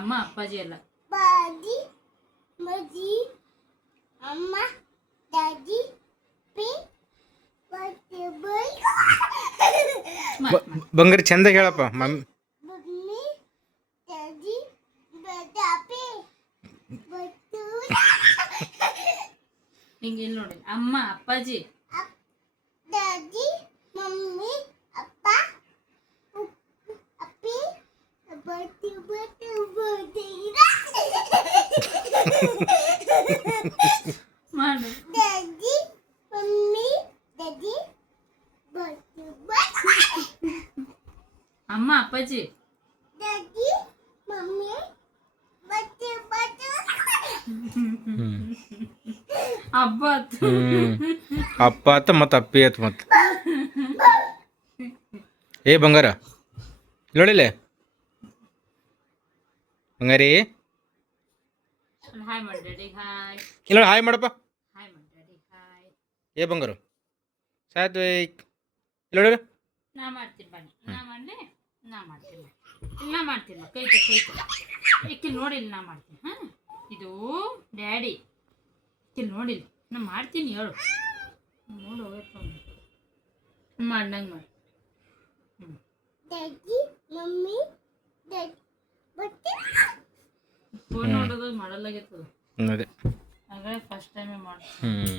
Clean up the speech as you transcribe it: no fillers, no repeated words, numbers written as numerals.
ಅಮ್ಮ ಅಪ್ಪಾಜಿ ಅಲ್ಲ. ಬಾಜಿ ಮಜಿ ಅಮ್ಮ ದಾದಿ ಪಿ ಬಟ್ಟೆ ಬೈ ಬಂಗಾರಿ ಚಂದ ಹೇಳಪ್ಪ. ಮಮ್ಮಿ ಮಮ್ಮಿ ದಾದಿ ಬಟಾಪಿ ಬಟ್ಟು ಹಿಂಗೆ ಇಲ್ಲಿ ನೋಡಿ, ಅಮ್ಮ ಅಪ್ಪಾಜಿ ದಾದಿ ಮಮ್ಮಿ ಅಪ್ಪ ಅಪ್ಪಿ ಬಟ್ಟು ಬಟ್ಟು ಬಟ್ಟೆ ಮಾಡು. ದಾದಿ ಮಮ್ಮಿ ದಾದಿ ಬಟ್ಟು ಬಟ್ಟು ಅಮ್ಮ ಅಪ್ಪಾಜಿ ದಾದಿ ಮಮ್ಮಿ ಬಟ್ಟು ಬಟ್ಟು ಹಬ್ಬ ಆತು. ಅಪ್ಪ ಆತ ಮತ್ತು ಅಪ್ಪಿ ಆತ ಮತ್ತು. ಏ ಬಂಗಾರ ನೋಡಿಲೆ ಬಂಗಾರಿ ಹಾಯ್ ಮಾಡಿ ಡ್ಯಾಡಿ, ಹಾಯ್ ಇಲ್ಲ ಹಾಯ್ ಮಾಡಪ್ಪ. ಹಾಯ್ ಮಾಡಿ ಡ್ಯಾಡಿ, ಹಾಯ್. ಏ ಬಂಗಾರು ಸಾಯ್ತು ಇಲ್ಲ ನಾ ಮಾಡ್ತೀನಿ ಬನ್ನಿ, ನಾ ಮಾಡಿ ನಾ ಮಾಡ್ತೀನಿ, ನಾ ಮಾಡ್ತೀನಿ. ಕೈತೆ ಈಕೆ ನೋಡಿಲ್ಲ, ನಾ ಮಾಡ್ತೀನಿ. ಹಾಂ, ಇದು ಡ್ಯಾಡಿ ಈಕೆ ನೋಡಿಲ್ಲ, ನಾ ಮಾಡ್ತೀನಿ. ಹೇಳು ನೋಡು, ಹೋಗೈತೆ ಮಾಡ್ದಂಗೆ ಮಾಡಿ. ದಾದಿ ಮಮ್ಮಿ ದಾದಿ ಬಟ್ಟೆ ಫೋನ್ ನೋಡೋದು ಮಾಡಲಾಗಿರ್ತದೆ. ಅದೇ ಹಾಗಾಗಿ ಫಸ್ಟ್ ಟೈಮೇ ಮಾಡ್ತೀನಿ. ಹ್ಞೂ